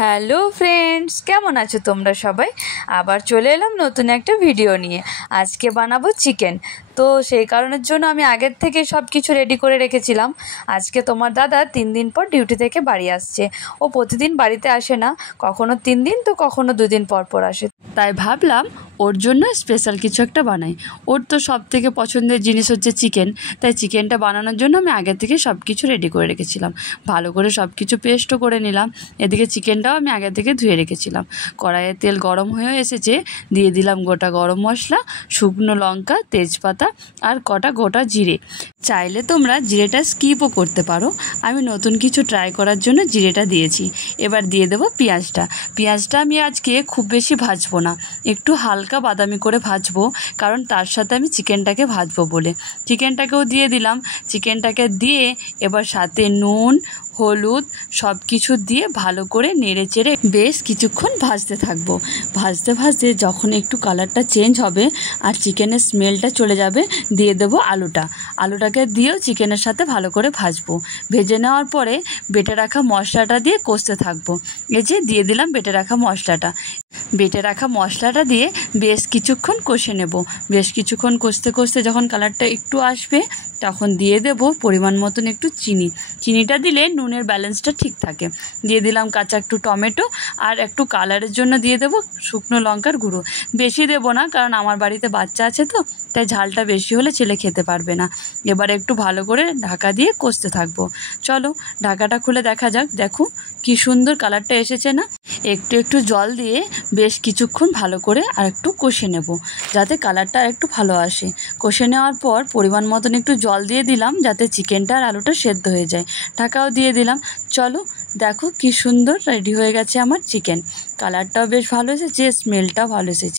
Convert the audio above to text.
Hello friends, কেমন আছো তোমরা সবাই? আবার চলে এলাম নতুন একটা ভিডিও নিয়ে। আজকে বানাবো চিকেন। তো সেই কারণের জন্য আমি আগের থেকে সব কিছু রেডি করে রেখেছিলাম। আজকে তোমার দাদা 3 দিন পর ডিউটি থেকে বাড়ি আসছে। ও প্রতিদিন বাড়িতে আসে না, কখনো 3 দিন তো কখনো 2 দিন পর পর আসে। তাই ভাবলাম ওর জন্য স্পেশাল কিছু একটা বানাই। ওর তো সব থেকে পছন্দের জিনিস হচ্ছে চিকেন। তাই চিকেনটা বানানোর জন্য আমি আগে থেকে সব কিছু রেডি করে রেখেছিলাম। ভালো করে সব কিছু পেস্টও করে নিলাম। এদিকে চিকেনটাও আমি আগে থেকে ধুয়ে রেখেছিলাম। কড়াইয়ে তেল গরম হয়ে এসেছে, দিয়ে দিলাম গোটা গরম মশলা, শুকনো লঙ্কা, তেজপাতা আর কটা গোটা জিরে। চাইলে তোমরা জিরেটা স্কিপও করতে পারো, আমি নতুন কিছু ট্রাই করার জন্য জিরেটা দিয়েছি। এবার দিয়ে দেবো পেঁয়াজটা আমি আজকে খুব বেশি ভাজবো না, একটু হালকা বাদামি করে ভাজবো, কারণ তার সাথে আমি চিকেনটাকে ভাজবো বলে। চিকেনটাকেও দিয়ে দিলাম। চিকেনটাকে দিয়ে এবার সাথে নুন, হলুদ সব কিছু দিয়ে ভালো করে নেড়ে চেড়ে বেশ কিছুক্ষণ ভাজতে থাকবো। ভাজতে ভাজতে যখন একটু কালারটা চেঞ্জ হবে আর চিকেনের স্মেলটা চলে যাবে, দিয়ে দেবো আলুটাকে দিয়েও চিকেনের সাথে ভালো করে ভাজবো। ভেজে নেওয়ার পরে বেটে রাখা মশলাটা দিয়ে কষতে থাকবো। এই যে দিয়ে দিলাম বেটে রাখা মশলাটা দিয়ে বেশ কিছুক্ষণ কষে নেব। বেশ কিছুক্ষণ কষতে কষতে যখন কালারটা একটু আসবে, তখন দিয়ে দেব পরিমাণ মতন একটু চিনিটা দিলে নুনের ব্যালেন্সটা ঠিক থাকে। দিয়ে দিলাম কাঁচা একটু টমেটো, আর একটু কালারের জন্য দিয়ে দেব শুকনো লঙ্কার গুঁড়ো। বেশি দেব না, কারণ আমার বাড়িতে বাচ্চা আছে তো, তাই ঝালটা বেশি হলে ছেলে খেতে পারবে না। এবার একটু ভালো করে ঢাকা দিয়ে কষতে থাকবো। চলো ঢাকাটা খুলে দেখা যাক। দেখো কি সুন্দর কালারটা এসেছে না? একটু একটু জল দিয়ে বেশ কিছুক্ষণ ভালো করে আর একটু কষে নেব, যাতে কালারটা একটু ভালো আসে। কষে নেওয়ার পর পরিমাণ মতন একটু জল দিয়ে দিলাম, যাতে চিকেনটা আর আলুটা সেদ্ধ হয়ে যায়। ঢাকাও দিয়ে দিলাম। চলো দেখো কি সুন্দর রেডি হয়ে গেছে আমার চিকেন। কালারটাও বেশ ভালো এসেছে, স্মেলটাও ভালো এসেছে।